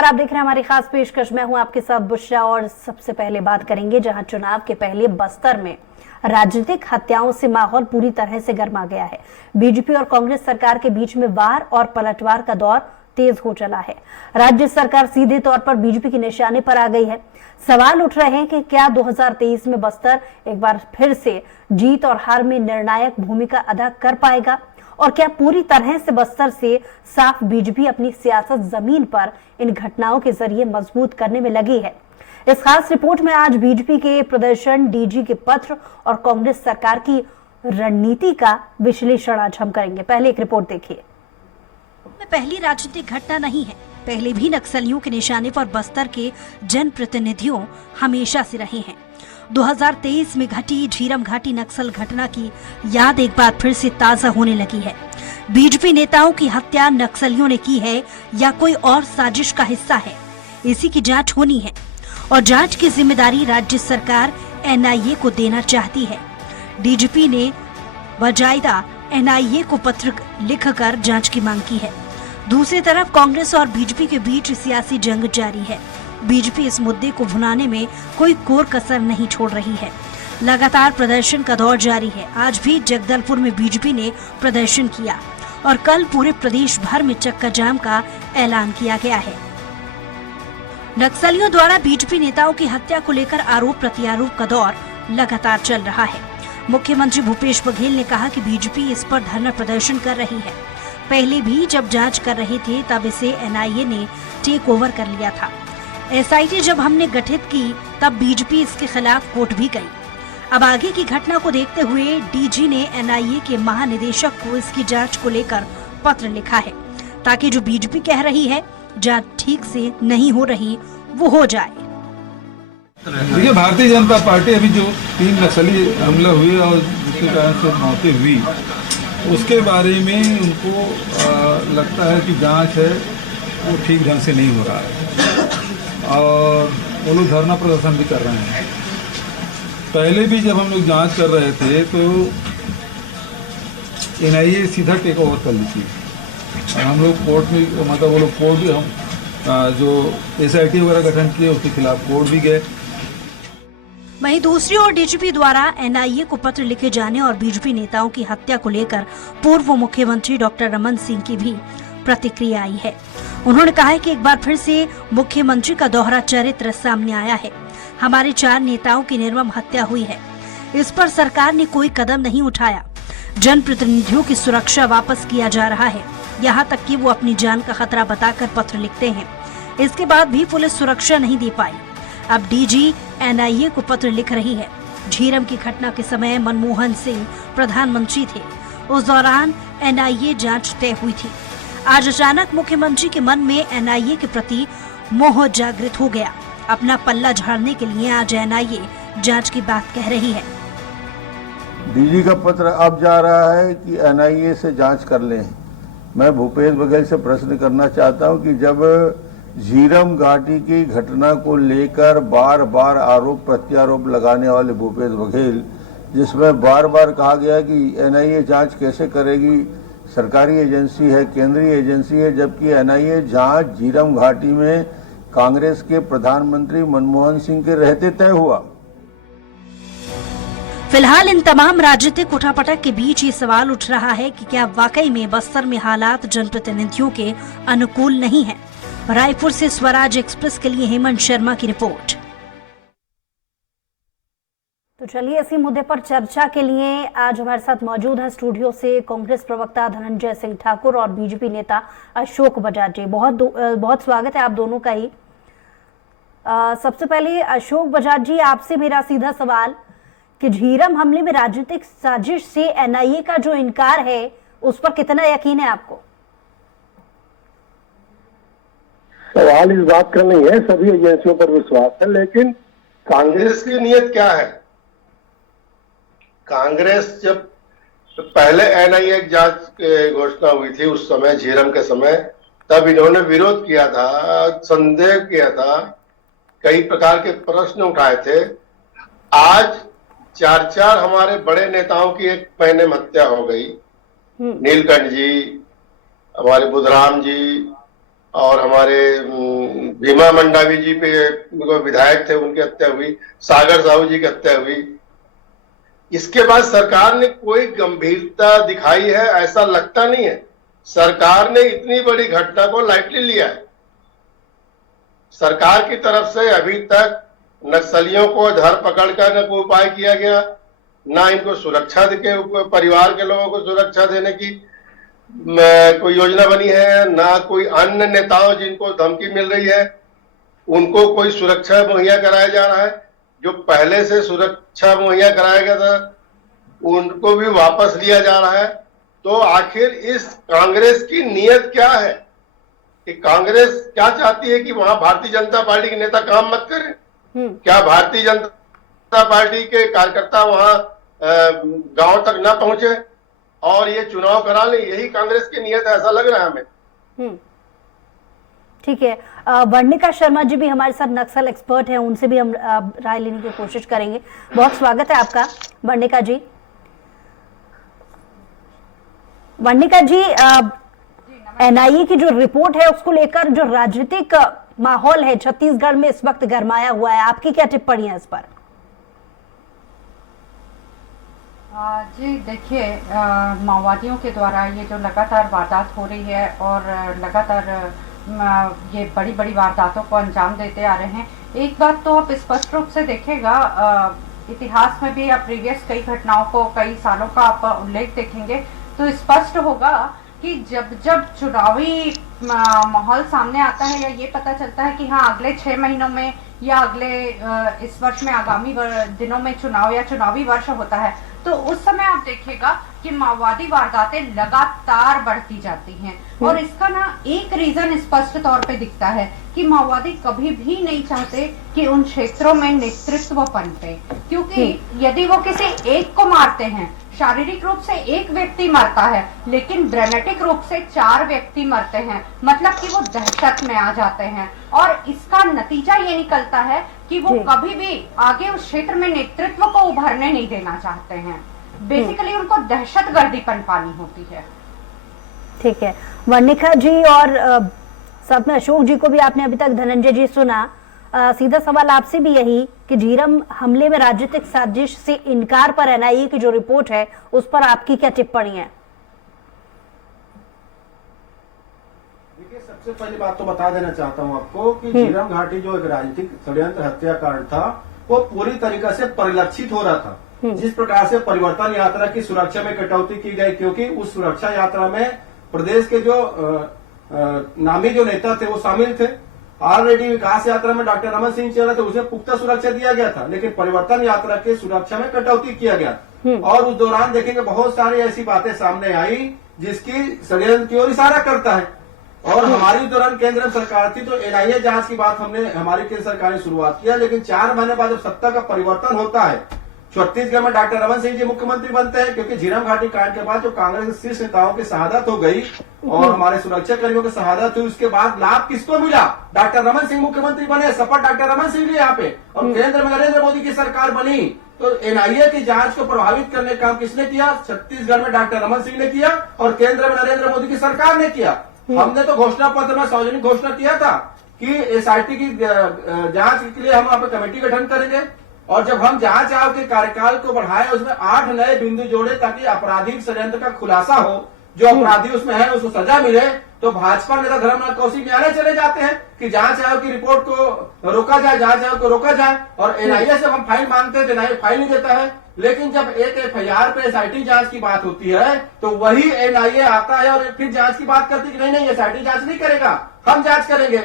नमस्कार, आप देख रहे हैं हमारी खास पेशकश। मैं हूं आपके साथ बुशरा और सबसे पहले बात करेंगे जहां चुनाव के पहले बस्तर में राजनीतिक हत्याओं से माहौल पूरी तरह से गर्मा गया है। बीजेपी और कांग्रेस सरकार के बीच में वार और पलटवार का दौर तेज हो चला है। राज्य सरकार सीधे तौर पर बीजेपी के निशाने पर आ गई है। सवाल उठ रहे हैं कि क्या 2023 में बस्तर एक बार फिर से जीत और हार में निर्णायक भूमिका अदा कर पाएगा, और क्या पूरी तरह से बस्तर से साफ बीजेपी अपनी सियासत जमीन पर इन घटनाओं के जरिए मजबूत करने में लगी है। इस खास रिपोर्ट में आज बीजेपी के प्रदर्शन, डीजी के पत्र और कांग्रेस सरकार की रणनीति का विश्लेषण आज हम करेंगे। पहले एक रिपोर्ट देखिए। पहली राजनीतिक घटना नहीं है, पहले भी नक्सलियों के निशाने पर बस्तर के जनप्रतिनिधियों हमेशा से रहे हैं। 2023 में घटी झीरम घाटी नक्सल घटना की याद एक बार फिर से ताजा होने लगी है। बीजेपी नेताओं की हत्या नक्सलियों ने की है या कोई और साजिश का हिस्सा है, इसी की जांच होनी है और जांच की जिम्मेदारी राज्य सरकार एनआईए को देना चाहती है। डीजीपी ने बाकायदा एनआईए को पत्र लिखकर जांच की मांग की है। दूसरी तरफ कांग्रेस और बीजेपी के बीच सियासी जंग जारी है। बीजेपी इस मुद्दे को भुनाने में कोई कोर कसर नहीं छोड़ रही है। लगातार प्रदर्शन का दौर जारी है। आज भी जगदलपुर में बीजेपी ने प्रदर्शन किया और कल पूरे प्रदेश भर में चक्का जाम का ऐलान किया गया है। नक्सलियों द्वारा बीजेपी नेताओं की हत्या को लेकर आरोप प्रत्यारोप का दौर लगातार चल रहा है। मुख्यमंत्री भूपेश बघेल ने कहा कि बीजेपी इस पर धरना प्रदर्शन कर रही है। पहले भी जब जांच कर रहे थे तब इसे एनआईए ने टेक ओवर कर लिया था। एसआईटी जब हमने गठित की तब बीजेपी इसके खिलाफ कोर्ट भी गई। अब आगे की घटना को देखते हुए डीजी ने एनआईए के महानिदेशक को इसकी जांच को लेकर पत्र लिखा है, ताकि जो बीजेपी कह रही है जांच ठीक से नहीं हो रही वो हो जाए। देखिए, भारतीय जनता पार्टी अभी जो 3 नक्सली हमला हुए और जिसके कारण से मौतें हुई, उसके बारे में उनको लगता है कि जांच है वो ठीक ढंग से नहीं हो रहा है और वो लोग धरना प्रदर्शन भी कर रहे हैं। पहले भी जब हम लोग जांच कर रहे थे तो एनआईए सीधा टेक ओवर कर ली थी और हम लोग कोर्ट में, मतलब वो लोग कोर्ट भी, हम जो एसआईटी वगैरह गठन किए उसके खिलाफ कोर्ट भी गए। वहीं दूसरी ओर डीजीपी द्वारा एनआईए को पत्र लिखे जाने और बीजेपी नेताओं की हत्या को लेकर पूर्व मुख्यमंत्री डॉक्टर रमन सिंह की भी प्रतिक्रिया आई है। उन्होंने कहा है कि एक बार फिर से मुख्यमंत्री का दोहरा चरित्र सामने आया है। हमारे 4 नेताओं की निर्मम हत्या हुई है, इस पर सरकार ने कोई कदम नहीं उठाया। जनप्रतिनिधियों की सुरक्षा वापस किया जा रहा है, यहाँ तक कि वो अपनी जान का खतरा बताकर पत्र लिखते हैं। इसके बाद भी पुलिस सुरक्षा नहीं दे पाई। अब डीजी एनआईए को पत्र लिख रही है। झीरम की घटना के समय मनमोहन सिंह प्रधानमंत्री थे, उस दौरान एनआईए जांच तय हुई थी। आज अचानक मुख्यमंत्री के मन में एनआईए के प्रति मोह जागृत हो गया। अपना पल्ला झाड़ने के लिए आज एनआईए जांच की बात कह रही है। डीजी का पत्र अब जा रहा है कि एनआईए से जांच कर लें। मैं भूपेश बघेल से प्रश्न करना चाहता हूं कि जब झीरम घाटी की घटना को लेकर बार बार आरोप प्रत्यारोप लगाने वाले भूपेश बघेल, जिसमें बार बार कहा गया कि एनआईए जांच कैसे करेगी, सरकारी एजेंसी है, केंद्रीय एजेंसी है, जबकि एनआईए जांच झीरम घाटी में कांग्रेस के प्रधानमंत्री मनमोहन सिंह के रहते तय हुआ। फिलहाल इन तमाम राजनीतिक उठापटक के बीच ये सवाल उठ रहा है कि क्या वाकई में बस्तर में हालात जनप्रतिनिधियों के अनुकूल नहीं है। रायपुर से स्वराज एक्सप्रेस के लिए हेमंत शर्मा की रिपोर्ट। तो चलिए इसी मुद्दे पर चर्चा के लिए आज हमारे साथ मौजूद हैं स्टूडियो से कांग्रेस प्रवक्ता धनंजय सिंह ठाकुर और बीजेपी नेता अशोक बजाज जी। बहुत स्वागत है आप दोनों का ही। सबसे पहले अशोक बजाज जी, आपसे मेरा सीधा सवाल कि झीरम हमले में राजनीतिक साजिश से एनआईए का जो इनकार है उस पर कितना यकीन है आपको? सवाल इस बात का नहीं है, सभी एजेंसियों पर विश्वास है, लेकिन कांग्रेस की नीयत क्या है? कांग्रेस जब पहले एनआईए जांच घोषणा हुई थी उस समय झीरम के समय, तब इन्होंने विरोध किया था, संदेह किया था, कई प्रकार के प्रश्न उठाए थे। आज 4 हमारे बड़े नेताओं की एक महीने में हत्या हो गई। नीलकंठ जी, हमारे बुधराम जी, और हमारे भीमा मंडावी जी पे विधायक थे, उनकी हत्या हुई, सागर साहू जी की हत्या हुई। इसके बाद सरकार ने कोई गंभीरता दिखाई है ऐसा लगता नहीं है। सरकार ने इतनी बड़ी घटना को लाइटली लिया है। सरकार की तरफ से अभी तक नक्सलियों को धर पकड़ कर न कोई उपाय किया गया, ना इनको सुरक्षा के परिवार के लोगों को सुरक्षा देने की कोई योजना बनी है, ना कोई अन्य नेताओं जिनको धमकी मिल रही है उनको कोई सुरक्षा मुहैया कराया जा रहा है। जो पहले से सुरक्षा मुहैया कराया गया था उनको भी वापस लिया जा रहा है। तो आखिर इस कांग्रेस की नीयत क्या है कि कांग्रेस क्या चाहती है कि वहां भारतीय जनता पार्टी के नेता काम मत करें? क्या भारतीय जनता पार्टी के कार्यकर्ता वहां गांव तक न पहुंचे और ये चुनाव करा ले? यही कांग्रेस की नीयत है, ऐसा लग रहा है हमें। ठीक है, वर्णिका शर्मा जी भी हमारे साथ नक्सल एक्सपर्ट हैं, उनसे भी हम राय लेने की कोशिश करेंगे। बहुत स्वागत है आपका वर्णिका जी। वर्णिका जी, एनआईए की जो रिपोर्ट है उसको लेकर जो राजनीतिक माहौल है छत्तीसगढ़ में इस वक्त गरमाया हुआ है, आपकी क्या टिप्पणी है इस पर? जी देखिए, माओवादियों के द्वारा ये जो लगातार वारदात हो रही है और लगातार ये बड़ी बड़ी वारदातों को अंजाम देते आ रहे हैं। एक बात तो आप स्पष्ट रूप से देखेगा, इतिहास में भी या प्रीवियस कई घटनाओं को, कई सालों का आप उल्लेख देखेंगे तो स्पष्ट होगा कि जब जब चुनावी माहौल सामने आता है या ये पता चलता है कि हाँ अगले 6 महीनों में या अगले इस वर्ष में, आगामी दिनों में चुनाव या चुनावी वर्ष होता है, तो उस समय आप देखिएगा कि माओवादी वारदातें लगातार बढ़ती जाती हैं। और इसका ना एक रीजन स्पष्ट तौर पे दिखता है कि माओवादी कभी भी नहीं चाहते कि उन क्षेत्रों में नेतृत्व पनपे, क्योंकि यदि वो किसी एक को मारते हैं, शारीरिक रूप से एक व्यक्ति मरता है लेकिन ब्रेनेटिक रूप से 4 व्यक्ति मरते हैं, मतलब कि वो दहशत में आ जाते हैं। और इसका नतीजा ये निकलता है कि वो कभी भी आगे उस क्षेत्र में नेतृत्व को उभरने नहीं देना चाहते हैं। बेसिकली उनको दहशतगर्दी पनपानी होती है। ठीक है वर्णिका जी, और साथ में अशोक जी को भी आपने अभी तक धनंजय जी सुना। सीधा सवाल आपसे भी यही कि झीरम हमले में राजनीतिक साजिश से इनकार पर एनआईए की जो रिपोर्ट है उस पर आपकी क्या टिप्पणी है? देखिए, सबसे पहली बात तो बता देना चाहता हूं आपको कि झीरम घाटी जो एक राजनीतिक षड्यंत्र हत्याकांड था वो पूरी तरीके से परिलक्षित हो रहा था। जिस प्रकार से परिवर्तन यात्रा की सुरक्षा में कटौती की गई, क्योंकि उस सुरक्षा यात्रा में प्रदेश के जो नामी जो नेता थे वो शामिल थे। ऑलरेडी विकास यात्रा में डॉक्टर रमन सिंह चल रहे थे, उसे पुख्ता सुरक्षा दिया गया था, लेकिन परिवर्तन यात्रा की सुरक्षा में कटौती किया गया। और उस दौरान देखेंगे बहुत सारी ऐसी बातें सामने आई जिसकी षड्यंत्र की ओर इशारा करता है। और हमारी दौरान केंद्र सरकार थी तो एनआईए जांच की बात हमने हमारी केंद्र सरकार ने शुरुआत किया, लेकिन 4 महीने बाद जब सत्ता का परिवर्तन होता है, छत्तीसगढ़ में डॉक्टर रमन सिंह जी मुख्यमंत्री बनते हैं, क्योंकि झीरम घाटी कांड के बाद जो कांग्रेस के शीर्ष नेताओं की शहादत हो गई और हमारे सुरक्षा कर्मियों की शहादत हुई, उसके बाद लाभ किसको मिला? डॉक्टर रमन सिंह मुख्यमंत्री बने, शपथ डॉक्टर रमन सिंह यहाँ पे, और केंद्र में नरेंद्र मोदी की सरकार बनी। तो एनआईए की जांच को प्रभावित करने का काम किसने किया? छत्तीसगढ़ में डॉक्टर रमन सिंह ने किया और केंद्र में नरेंद्र मोदी की सरकार ने किया। हमने तो घोषणा पत्र में सार्वजनिक घोषणा किया था कि एसआईटी की जांच के लिए हम यहाँ पे कमेटी गठन करेंगे, और जब हम जांच आयोग के कार्यकाल को बढ़ाए उसमें 8 नए बिंदु जोड़े ताकि आपराधिक षड्यंत्र का खुलासा हो, जो अपराधी उसमें है उसको सजा मिले। तो भाजपा नेता धर्मनाथ कौशिक न्यायालय चले जाते हैं कि जांच आयोग की रिपोर्ट को रोका जाए, जांच आयोग को रोका जाए, और एनआईए से हम फाइल मांगते हैं तो एनआईए फाइल नहीं देता है। लेकिन जब एक एफआईआर पे एसआईटी जांच की बात होती है तो वही एनआईए आता है और फिर जांच की बात करती है कि नहीं एसआईटी जांच नहीं करेगा, हम जांच करेंगे।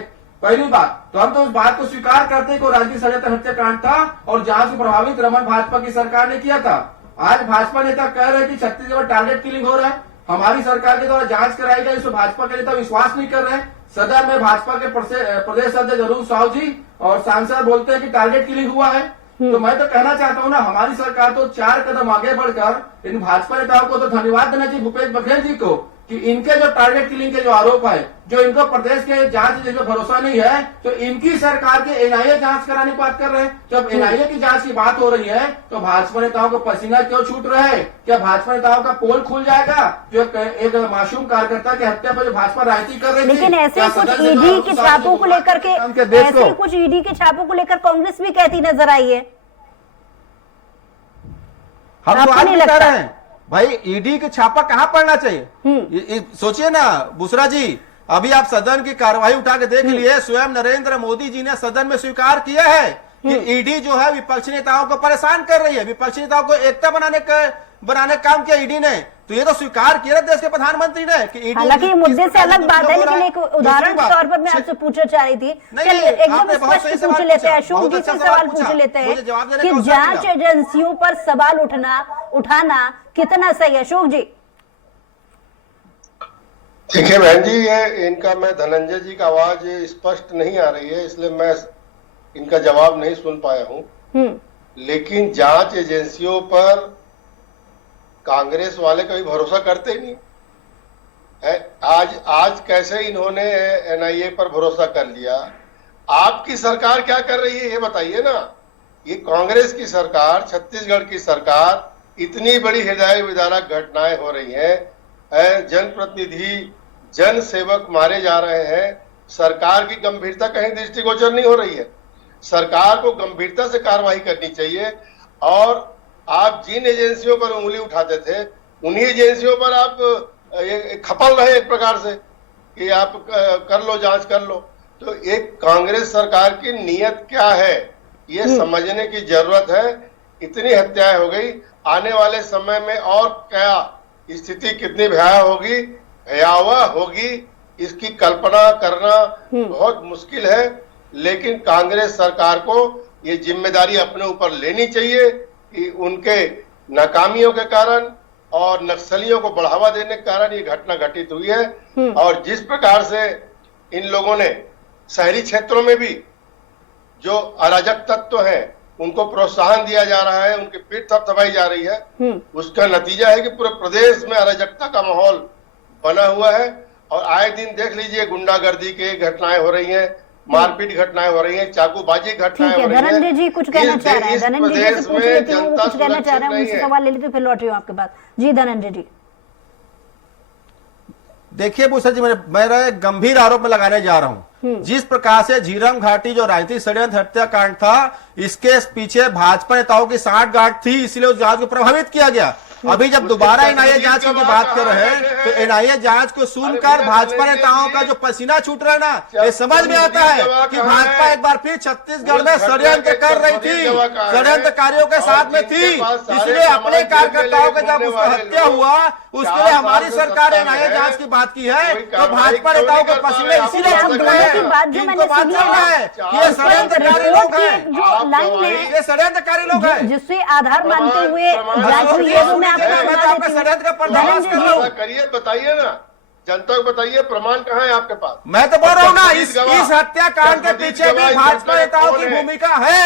पहली बात तो हम तो उस बात को स्वीकार करते हैं कि राजनीतिक षड्यंत्र हत्याकांड था और जांच को प्रभावित रमन भाजपा की सरकार ने किया था। आज भाजपा नेता कह रहे हैं कि छत्तीसगढ़ में टारगेट किलिंग हो रहा है, हमारी सरकार के द्वारा जांच कराई गई, इसमें भाजपा के नेता विश्वास नहीं कर रहे हैं। सदन में भाजपा के प्रदेश अध्यक्ष अरुण साहू जी और सांसद बोलते हैं कि टारगेट किलिंग हुआ है। तो मैं तो कहना चाहता हूं ना, हमारी सरकार तो 4 कदम आगे बढ़कर इन भाजपा नेताओं को तो धन्यवाद देना चाहिए, भूपेश बघेल जी को, कि इनके जो टारगेट किलिंग के जो आरोप है, जो इनको प्रदेश के जांच एजेंसी पर भरोसा नहीं है, तो इनकी सरकार के एनआईए जांच कराने की बात कर रहे हैं। जब एनआईए की जांच की बात हो रही है तो भाजपा नेताओं को पसीना क्यों छूट रहा है? क्या भाजपा नेताओं का पोल खुल जाएगा? जो एक मासूम कार्यकर्ता की हत्या पर जो भाजपा राजनीति कर रही थी, लेकिन ऐसे कुछ ईडी के छापों को लेकर के ऐसे कुछ ईडी के छापों को लेकर कांग्रेस भी कहती नजर आई है। हम तो आज भी कह रहे हैं भाई, ईडी के छापा कहां पड़ना चाहिए? सोचिए ना बुसरा जी, अभी आप सदन की कार्यवाही उठा के देख लिए, स्वयं नरेंद्र मोदी जी ने सदन में स्वीकार किया है कि ईडी जो है विपक्षी नेताओं को परेशान कर रही है, विपक्षी नेताओं को एकता बनाने का काम किया ईडी ने। तो ये तो स्वीकार किया देश के प्रधानमंत्री ने कि ईडी, हालांकि ये मुद्दे से अलग बात है, लेकिन एक उदाहरण के तौर पर मैं आपसे पूछना चाह रही थी। चलिए एकदम स्पष्ट पूछ लेते हैं, अशोक जी से सवाल पूछ लेते हैं कि जांच एजेंसियों पर सवाल उठाना कितना सही है? अशोक जी देखिए बहन जी, ये इनका मैं धनंजय जी का आवाज स्पष्ट नहीं आ रही है, इसलिए मैं इनका जवाब नहीं सुन पाया हूं। लेकिन जांच एजेंसियों पर कांग्रेस वाले कभी भरोसा करते ही नहीं है। आज कैसे इन्होंने एनआईए पर भरोसा कर लिया? आपकी सरकार क्या कर रही है ये बताइए ना। ये कांग्रेस की सरकार, छत्तीसगढ़ की सरकार, इतनी बड़ी हृदय विदारक घटनाएं हो रही हैं, जनप्रतिनिधि जन सेवक मारे जा रहे हैं, सरकार की गंभीरता कहीं दृष्टिगोचर नहीं हो रही है। सरकार को गंभीरता से कार्रवाई करनी चाहिए। और आप जिन एजेंसियों पर उंगली उठाते थे, उन्हीं एजेंसियों पर आप खपल रहे एक प्रकार से कि आप कर लो, जांच कर लो। तो एक कांग्रेस सरकार की नीयत क्या है ये समझने की जरूरत है। इतनी हत्याएं हो गई, आने वाले समय में और क्या स्थिति कितनी भयावह होगी इसकी कल्पना करना बहुत मुश्किल है। लेकिन कांग्रेस सरकार को ये जिम्मेदारी अपने ऊपर लेनी चाहिए कि उनके नाकामियों के कारण और नक्सलियों को बढ़ावा देने के कारण ये घटना घटित हुई है। और जिस प्रकार से इन लोगों ने शहरी क्षेत्रों में भी जो अराजक तत्व हैं उनको प्रोत्साहन दिया जा रहा है, उनकी पीठ थपथपाई जा रही है, उसका नतीजा है कि पूरे प्रदेश में अराजकता का माहौल बना हुआ है। और आए दिन देख लीजिए गुंडागर्दी की घटनाएं हो रही हैं, मारपीट घटनाएं हो रही हैं, चाकूबाजी घटनाएं हो रही हैं। धनंजय जी कुछ कहना चाह रहे हैं, धनंजय जी से पूछ लेती हूँ, वो कुछ कहना चाह रहे हैं, उनसे सवाल ले लेती हूँ, फिर लौट रही हूँ आपके पास। जी धनंजय जी। देखिए भूषण जी, मेरा एक गंभीर आरोप में लगाने जा रहा हूं। जिस प्रकार से झीरम घाटी जो राजनीतिक षड्यंत्र हत्याकांड था, इसके पीछे भाजपा नेताओं की साठगांठ थी, इसलिए उस जांच को प्रभावित किया गया। अभी जब दोबारा एनआईए जांच की बात कर रहे हैं तो एनआईए जांच को सुनकर भाजपा नेताओं का जो पसीना छूट रहा है ना, ये समझ में आता है कि भाजपा एक बार फिर छत्तीसगढ़ में षड्यंत्र कर रही थी, षड्यंत्रकारियों के साथ में थी। इसलिए अपने कार्यकर्ताओं का जब उसका हत्या हुआ, उसके लिए हमारी सरकार ने एनआईए जांच की बात की है। तो भाजपा नेताओं के पसीने इसीलिए छूट रहे हैं, इनको बात करना है कि ये षड्यंत्रकारी लोग हैं, ये षड्यंत्रकारी लोग हैं, जिससे आधार मानते हुए जांच हुई है। तो मैं करिए, बताइए ना, जनता को बताइए, प्रमाण कहाँ है आपके पास? मैं तो बोल रहा हूँ ना, इस हत्याकांड के पीछे भी भाजपा नेताओं की भूमिका है।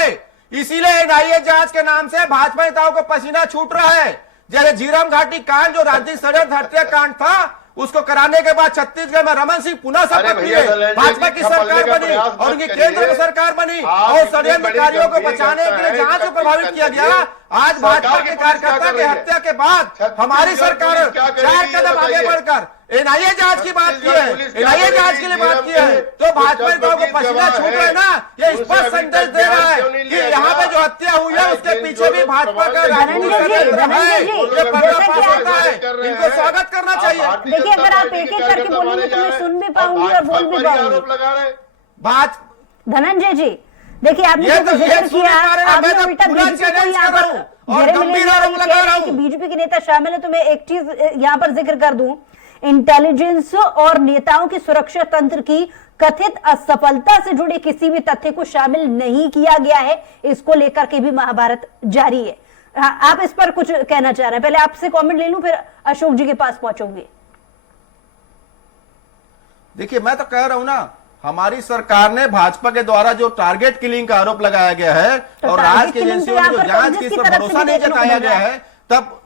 इसीलिए एनआईए जांच के नाम से भाजपा नेताओं को पसीना छूट रहा है। जैसे झीरम घाटी कांड जो राजनीतिक षड्यंत्र हत्याकांड था, उसको कराने के बाद छत्तीसगढ़ में रमन सिंह पुनः शपथ लिए, भाजपा की सरकार बनी और उनकी केंद्र में सरकार बनी और षड्यंत्रकारियों को बचाने के लिए जांच को प्रभावित किया गया। आज भाजपा के कार्यकर्ता की हत्या के बाद हमारी सरकार 4 कदम आगे बढ़कर एनआईए जांच की बात की है, एनआईए जांच के लिए बात की है। तो भाजपा नेताओं को पसीना छूट रहा है ना, ये स्पष्ट संदेश दे रहा है कि यहाँ पे जो हत्या हुई है उसके पीछे भी भाजपा का राजनीतिक षड्यंत्र है। ये पर्दाफाश होता है, इनको स्वागत करना चाहिए। देखिए अगर आप एक एक करके बोलेंगे तो मैं सुन भी पाऊंगी और बोल भी पाऊंगी। धनंजय जी देखिए, आपने जो जिक्र किया, आपने उल्टा बीजेपी को यहाँ पर बीजेपी के नेता शामिल है, तो मैं एक चीज यहाँ पर जिक्र कर दूं, इंटेलिजेंस और नेताओं की सुरक्षा तंत्र की कथित असफलता से जुड़े किसी भी तथ्य को शामिल नहीं किया गया है। इसको लेकर के भी महाभारत जारी है। आप इस पर कुछ कहना चाह रहे हैं? पहले आपसे कमेंट ले लूं, फिर अशोक जी के पास पहुंचूंगी। देखिए मैं तो कह रहा हूं ना, हमारी सरकार ने भाजपा के द्वारा जो टारगेट किलिंग का आरोप लगाया गया है तो और राज्य की एजेंसियों ने जो जांच की, इस पर भरोसा नहीं जताया गया है, तब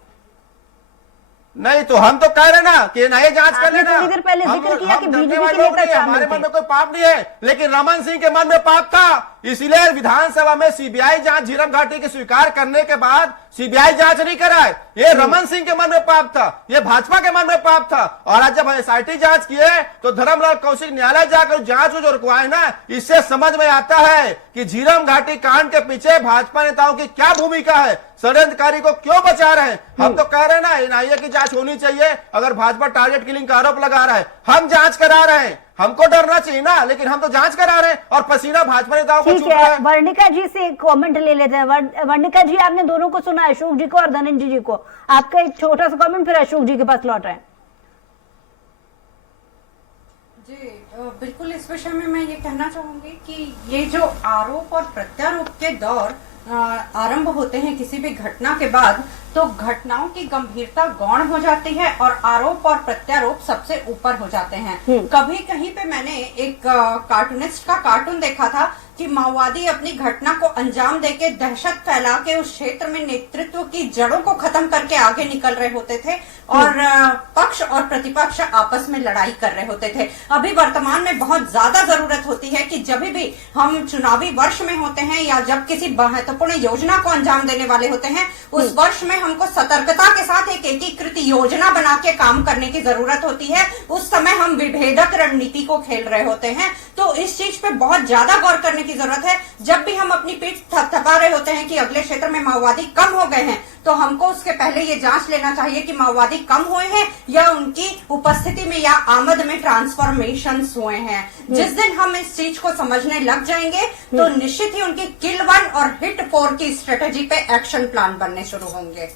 नहीं तो हम तो कह रहे ना कि एनआईए जांच कर आपने लेना। थोड़ी देर पहले जिक्र किया कि हम बीजेपी डरने के वाले लोग नेता नहीं हैं, शामिल हमारे थे। मन में कोई पाप नहीं है, लेकिन रमन सिंह के मन में पाप था। इसलिए विधानसभा में सीबीआई जांच झीरम घाटी के स्वीकार करने के बाद सीबीआई जांच नहीं कराए। ये रमन सिंह के मन में पाप था, ये भाजपा के मन में पाप था। और आज जब एसआईटी जांच किए तो धर्मलाल कौशिक न्यायालय जाकर जांच जो रुकवाए ना, इससे समझ में आता है कि झीरम घाटी कांड के पीछे भाजपा नेताओं की क्या भूमिका है, षड्यंत्रकारी को क्यों बचा रहे हैं। हम तो कह रहे हैं ना एनआईए की जांच होनी चाहिए। अगर भाजपा टारगेट किलिंग का आरोप लगा रहा है, हम जांच करा रहे हैं, हमको डरना चाहिए ना, लेकिन हम तो जांच करा रहे हैं और पसीना भाजपा नेताओं को ठीक छूट रहा है, है। वर्णिका जी से एक कमेंट ले लेते हैं। वर्णिका जी, आपने दोनों को सुना, अशोक जी को और धनंजय जी को। आपका एक छोटा सा कमेंट, फिर अशोक जी के पास लौट रहे हैं। जी बिल्कुल, इस विषय में मैं ये कहना चाहूंगी कि ये जो आरोप और प्रत्यारोप के दौर आरंभ होते हैं किसी भी घटना के बाद, तो घटनाओं की गंभीरता गौण हो जाती है और आरोप और प्रत्यारोप सबसे ऊपर हो जाते हैं। कभी कहीं पे मैंने एक कार्टूनिस्ट का कार्टून देखा था कि माओवादी अपनी घटना को अंजाम देके दहशत फैला के उस क्षेत्र में नेतृत्व की जड़ों को खत्म करके आगे निकल रहे होते थे और पक्ष और प्रतिपक्ष आपस में लड़ाई कर रहे होते थे। अभी वर्तमान में बहुत ज्यादा जरूरत होती है कि जब भी हम चुनावी वर्ष में होते हैं या जब किसी महत्वपूर्ण योजना को अंजाम देने वाले होते हैं, उस वर्ष में हमको सतर्कता के साथ एक एकीकृत योजना बना के काम करने की जरूरत होती है। उस समय हम विभेदक रणनीति को खेल रहे होते हैं, तो इस चीज पे बहुत ज्यादा गौर करने की जरूरत है। जब भी हम अपनी पीठ थपथपा रहे होते हैं कि अगले क्षेत्र में माओवादी कम हो गए हैं, तो हमको उसके पहले ये जांच लेना चाहिए कि माओवादी कम हुए हैं या उनकी उपस्थिति में या आमद में ट्रांसफॉर्मेशन हुए हैं। जिस दिन हम इस चीज को समझने लग जाएंगे तो निश्चित ही उनकी किल 1 और हिट 4 की स्ट्रेटेजी पे एक्शन प्लान बनने शुरू होंगे।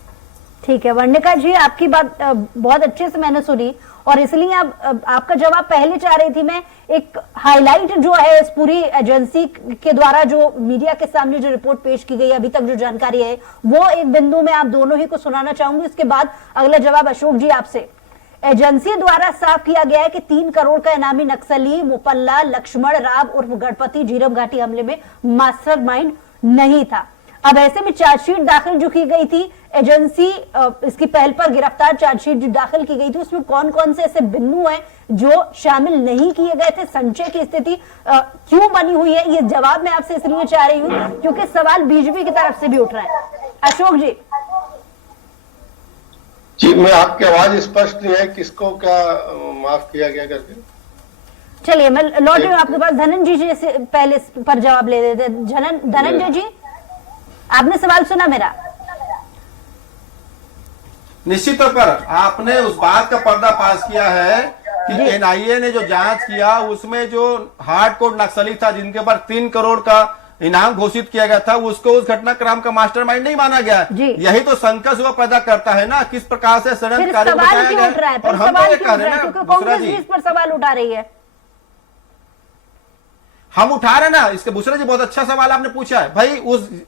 ठीक है वर्णिका जी, आपकी बात बहुत अच्छे से मैंने सुनी और इसलिए आपका जवाब पहले चाह रही थी मैं। एक हाईलाइट जो है इस पूरी एजेंसी के द्वारा जो मीडिया के सामने जो रिपोर्ट पेश की गई, अभी तक जो जानकारी है, वो एक बिंदु में आप दोनों ही को सुनाना चाहूंगी। उसके बाद अगला जवाब अशोक जी आपसे। एजेंसी द्वारा साफ किया गया है कि 3 करोड़ का इनामी नक्सली मुपल्ला लक्ष्मण राव उर्फ गणपति झीरम घाटी हमले में मास्टरमाइंड नहीं था। अब ऐसे में चार्जशीट दाखिल जो की गई थी, एजेंसी इसकी पहल पर गिरफ्तार चार्जशीट जो दाखिल की गई थी, उसमें कौन कौन से ऐसे बिंदु हैं जो शामिल नहीं किए गए थे, संशय की स्थिति क्यों बनी हुई है, ये जवाब मैं आपसे इसलिए चाह रही हूँ क्योंकि सवाल बीजेपी की तरफ से भी उठ रहा है। अशोक जी। जी, मैं आपकी आवाज स्पष्ट नहीं है, किसको क्या माफ किया गया करके। चलिए मैं लौट रही हूँ आपके पास। धनंजय जी से पहले पर जवाब ले देते। धनंजय जी, आपने सवाल सुना मेरा? निश्चित तौर पर आपने उस बात का पर्दाफाश किया है कि एनआईए ने जो जांच किया उसमें जो हार्डकोर नक्सली था जिनके ऊपर 3 करोड़ का इनाम घोषित किया गया था, उसको उस घटनाक्रम का मास्टरमाइंड नहीं माना गया। यही तो संकट वो पैदा करता है ना, किस प्रकार से षड्यंत्रकारी को बचाया गया। और हम तो ये कह रहे हैं ना, कांग्रेस भी इस पर सवाल उठा रही है। हम उठा रहे ना इसके। बुशरा जी, बहुत अच्छा सवाल आपने पूछा है भाई।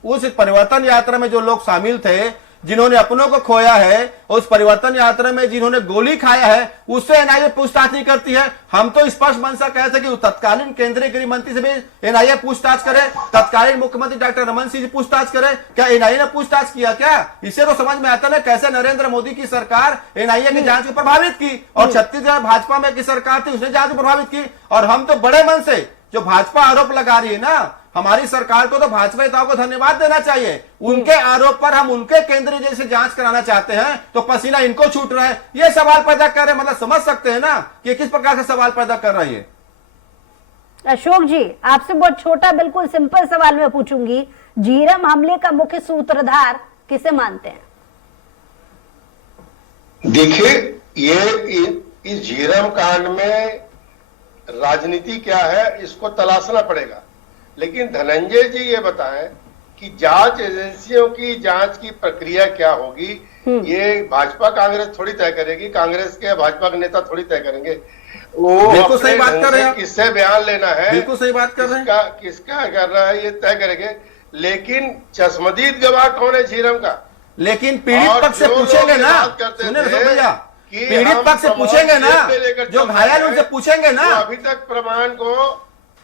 उस परिवर्तन यात्रा में जो लोग शामिल थे, जिन्होंने अपनों को खोया है, उस परिवर्तन यात्रा में जिन्होंने गोली खाया है, उससे एनआईए पूछताछ नहीं करती है। हम तो स्पष्ट मन से कहे थे कि तत्कालीन केंद्रीय गृह मंत्री से भी एनआईए पूछताछ करे, तत्कालीन मुख्यमंत्री डॉक्टर रमन सिंह जी पूछताछ करे। क्या एनआईए ने पूछताछ किया क्या? इससे तो समझ में आता है कैसे नरेंद्र मोदी की सरकार एनआईए की जांच को प्रभावित की और छत्तीसगढ़ भाजपा में की सरकार थी, उसने जांच को प्रभावित की। और हम तो बड़े मन से, जो भाजपा आरोप लगा रही है ना, हमारी सरकार को तो भाजपा नेताओं को धन्यवाद देना चाहिए। उनके आरोप पर हम उनके केंद्रीय जेल से जांच कराना चाहते हैं तो पसीना इनको छूट रहा है, ये सवाल पैदा कर रहे हैं। मतलब समझ सकते हैं ना कि किस प्रकार से सवाल पैदा कर रही है। अशोक जी, आपसे बहुत छोटा बिल्कुल सिंपल सवाल मैं पूछूंगी। झीरम हमले का मुख्य सूत्रधार किसे मानते हैं? देखिए, ये इस झीरम कांड में राजनीति क्या है इसको तलाशना पड़ेगा, लेकिन धनंजय जी ये बताएं कि जांच एजेंसियों की जांच की प्रक्रिया क्या होगी। ये भाजपा कांग्रेस थोड़ी तय करेगी, कांग्रेस के भाजपा के नेता थोड़ी तय करेंगे। वो बिल्कुल सही बात कर रहे हैं, किससे बयान लेना है, बिल्कुल सही बात कर रहे हैं, किसका कर रहा है ये तय करेंगे। लेकिन चश्मदीद गवाह कौन है झीरम का? लेकिन पीड़ित पक्ष से पूछेंगे ना, सुनिए भैया, पीड़ित पक्ष से पूछेंगे ना, जो घायल उनसे पूछेंगे ना, अभी तक प्रमाण को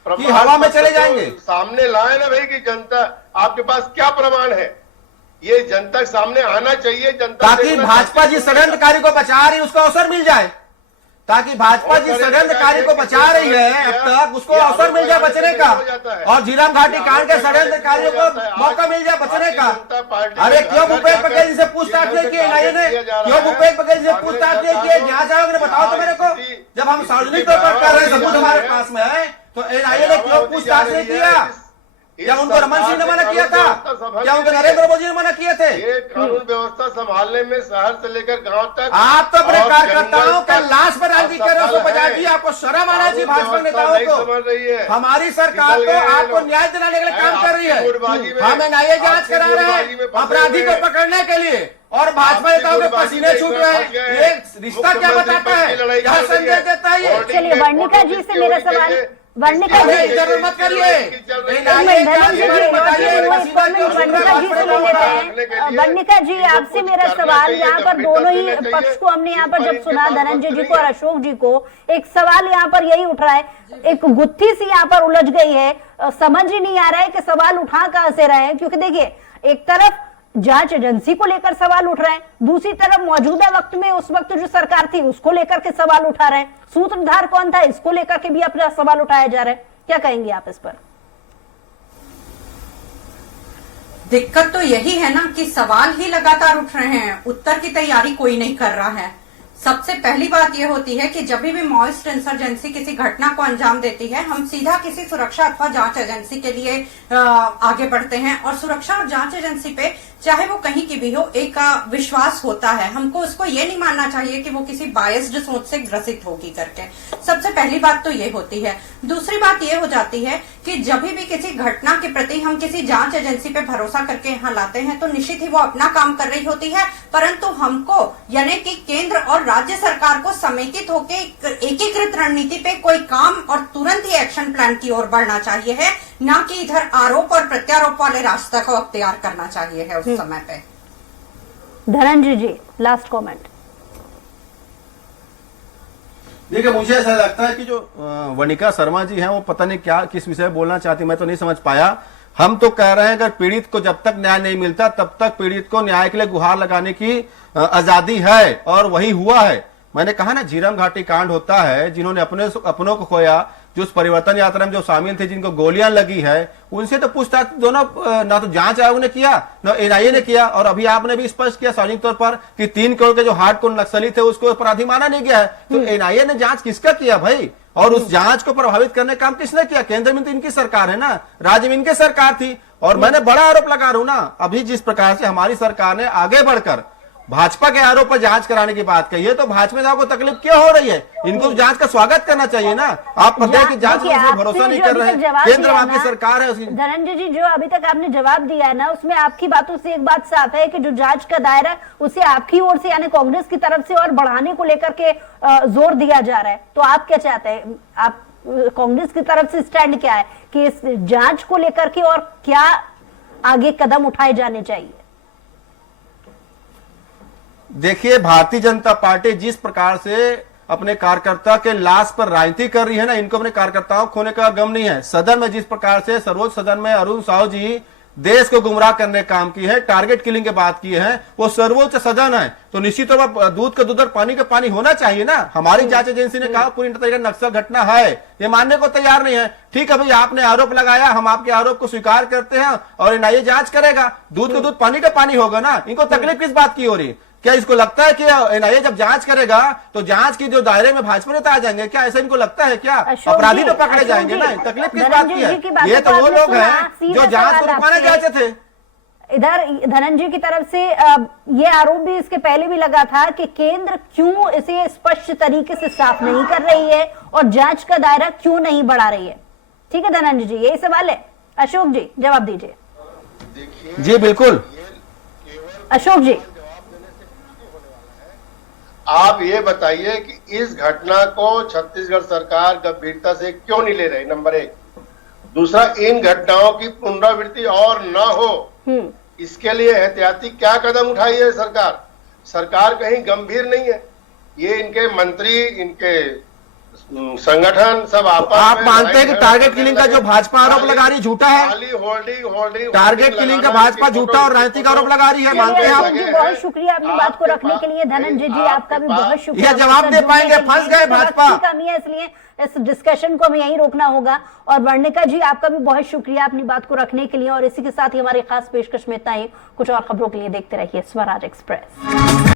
कि हवा में चले जाएंगे। सामने लाए ना भाई कि जनता आपके पास क्या प्रमाण है। ये जनता के सामने आना चाहिए, जनता ताकि देखना भाजपा चाहती है, जिस षड्यंत्रकारी को बचा रही है उसको अवसर मिल जाए, ताकि भाजपा जिस षड्यंत्रकारी को बचा रही है अब तक उसको अवसर मिल जाए बचने का, और झीरम घाटी कांड के षड्यंत्रकारियों को मौका मिल जाए बचने का। अरे क्यों भूपेश बघेल जी से पूछताछ नहीं की एनआईए ने? क्यों भूपेश बघेल जी से पूछताछ नहीं की? जांच आयोग ने बताओ तो मेरे को, जब हम सार्वजनिक तौर पर कर रहे हैं, सबूत हमारे पास में है, तो एनआईए ने क्यों पूछताछ नहीं किया? क्या उनको रमन सिंह ने मना किया था? क्या उनको नरेंद्र मोदी ने मना किए थे? ये कानून व्यवस्था संभालने में शहर से लेकर गांव तक आप तो अपने कार्यकर्ताओं का लाश पर राजनीति कर रहे हो, बजाय जी आपको शर्म आना चाहिए भाजपा नेताओं को। समझ रही है हमारी सरकार तो आपको न्याय दिलाने के लिए काम कर रही है, हम एनआईए जांच करा रहे हैं अपराधी को पकड़ने के लिए, और भाजपा नेताओं के पसीने छूट रहे हैं। ये रिश्ता क्या बताता है, क्या संदेश देता है ये? चलिए वर्णिका जी से मेरा सवाल, वर्णिका जी इधर मत करिए, वर्णिका जी आपसे मेरा सवाल, यहाँ पर दोनों ही पक्ष को हमने यहाँ पर जब सुना, धनंजय जी को और अशोक जी को, एक सवाल यहाँ पर यही उठ रहा है, एक गुत्थी सी यहाँ पर उलझ गई है, समझ ही नहीं आ रहा है कि सवाल उठा कहां से रहे हैं। क्योंकि देखिए एक तरफ जांच एजेंसी को लेकर सवाल उठ रहे हैं, दूसरी तरफ मौजूदा वक्त में उस वक्त जो सरकार थी उसको लेकर के सवाल उठा रहे हैं, सूत्रधार कौन था इसको लेकर के भी अपना सवाल उठाया जा रहा है। क्या कहेंगे आप इस पर? दिक्कत तो यही है ना कि सवाल ही लगातार उठ रहे हैं, उत्तर की तैयारी कोई नहीं कर रहा है। सबसे पहली बात यह होती है कि जब भी माओइस्ट इंसर्जेंसी किसी घटना को अंजाम देती है, हम सीधा किसी सुरक्षा अथवा जांच एजेंसी के लिए आगे बढ़ते हैं, और सुरक्षा और जांच एजेंसी पे चाहे वो कहीं की भी हो एक विश्वास होता है। हमको उसको ये नहीं मानना चाहिए कि वो किसी बायस्ड सोच से ग्रसित होगी करके। सबसे पहली बात तो ये होती है। दूसरी बात ये हो जाती है कि जब भी किसी घटना के प्रति हम किसी जांच एजेंसी पे भरोसा करके यहाँ लाते हैं तो निश्चित ही वो अपना काम कर रही होती है, परंतु हमको यानी कि केंद्र और राज्य सरकार को समेकित होकर एकीकृत रणनीति पे कोई काम और तुरंत ही एक्शन प्लान की ओर बढ़ना चाहिए है, ना कि इधर आरोप और प्रत्यारोप वाले रास्ते को अख्तियार करना चाहिए है उस समय पे। धनंजय जी लास्ट कमेंट। देखिए मुझे ऐसा लगता है कि जो वर्णिका शर्मा जी हैं वो पता नहीं क्या किस विषय में बोलना चाहती, मैं तो नहीं समझ पाया। हम तो कह रहे हैं अगर पीड़ित को जब तक न्याय नहीं मिलता तब तक पीड़ित को न्याय के लिए गुहार लगाने की आजादी है, और वही हुआ है। मैंने कहा ना झीरम घाटी कांड होता है, जिन्होंने अपनों को खोया, जो उस परिवर्तन यात्रा में जो शामिल थे, जिनको गोलियां लगी है, उनसे तो पूछताछ दोनों ना तो जांच आयोग ने किया ना एनआईए ने किया, और अभी आपने भी स्पष्ट किया सार्वजनिक तौर पर कि 3 करोड़ के जो हार्डकोर नक्सली थे उसको अपराधी माना नहीं गया है। तो एनआईए ने जांच किसका किया भाई? और उस जांच को प्रभावित करने का काम किसने किया? केंद्र में तो इनकी सरकार है ना, राज्य में इनकी सरकार थी। और मैंने बड़ा आरोप लगा रहा हूं ना, अभी जिस प्रकार से हमारी सरकार ने आगे बढ़कर भाजपा के आरोप पर जांच कराने की बात कही है, तो भाजपा नेताओं को तकलीफ क्यों हो रही है? इनको जांच का स्वागत करना चाहिए ना। आप पता है कि जांच में भरोसा नहीं कर रहे हैं, केंद्र में आपकी सरकार है उसकी। धनंजय जी जो अभी तक आपने जवाब दिया है ना, उसमें आपकी बातों से एक बात साफ है कि जो जांच का दायरा उसे आपकी ओर से यानी कांग्रेस की तरफ से और बढ़ाने को लेकर के जोर दिया जा रहा है। तो आप क्या चाहते हैं? आप कांग्रेस की तरफ से स्टैंड क्या है कि इस जांच को लेकर के और क्या आगे कदम उठाए जाने चाहिए? देखिए भारतीय जनता पार्टी जिस प्रकार से अपने कार्यकर्ता के लाश पर राजनीति कर रही है ना, इनको अपने कार्यकर्ताओं खोने का गम नहीं है। सदन में जिस प्रकार से सर्वोच्च सदन में अरुण साहू जी देश को गुमराह करने काम की है, टारगेट किलिंग की बात की है, वो सर्वोच्च सदन है, तो निश्चित तौर पर दूध का दूध और पानी का पानी होना चाहिए ना। हमारी जांच एजेंसी ने कहा पूरी तरीके नक्सल घटना है, ये मानने को तैयार नहीं है। ठीक है भाई, आपने आरोप लगाया, हम आपके आरोप को स्वीकार करते हैं और एनआईए जांच करेगा, दूध का दूध पानी का पानी होगा ना। इनको तकलीफ किस बात की हो रही? क्या इसको लगता है कि एनआईए जब जांच करेगा तो जांच की जो दायरे में भाजपा नेता आ जाएंगे? क्या ऐसा इनको लगता है? क्या अपराधी तो पकड़े जाएंगे ना? तकलीफ किस बात की है? ये तो वो लोग हैं जो जांच को रुकवाने चाहते थे। इधर धनंजय की तरफ से ये आरोप भी इसके पहले भी लगा था कि केंद्र क्यों इसे स्पष्ट तरीके से साफ नहीं कर रही है और जांच का दायरा क्यों नहीं बढ़ा रही है। ठीक है धनंजय जी, यही सवाल है। अशोक जी जवाब दीजिए। जी बिल्कुल अशोक जी, आप ये बताइए कि इस घटना को छत्तीसगढ़ सरकार गंभीरता से क्यों नहीं ले रही, नंबर 1। दूसरा, इन घटनाओं की पुनरावृत्ति और न हो इसके लिए एहतियाती क्या कदम उठाई है सरकार? सरकार कहीं गंभीर नहीं है। ये इनके मंत्री, इनके संगठन सब आपस आप में मानते हैं कि टारगेट किलिंग का जो भाजपा आरोप लगा रही झूठा है? होल्डिंग टारगेट किलिंग का भाजपा झूठा और राजनीतिक आरोप लगा रही है, मानते हैं आप? जी बहुत शुक्रिया अपनी बात को रखने के लिए धनंजय जी, आपका भी बहुत शुक्रिया। यह जवाब दे पाएंगे, फंस गए भाजपा। कमी है, इसलिए इस डिस्कशन को हमें यहीं रोकना होगा। और वर्णिका जी, आपका भी बहुत शुक्रिया अपनी बात को रखने के लिए। और इसी के साथ ही हमारी खास पेशकश में इतना ही। कुछ और खबरों के लिए देखते रहिए स्वराज एक्सप्रेस।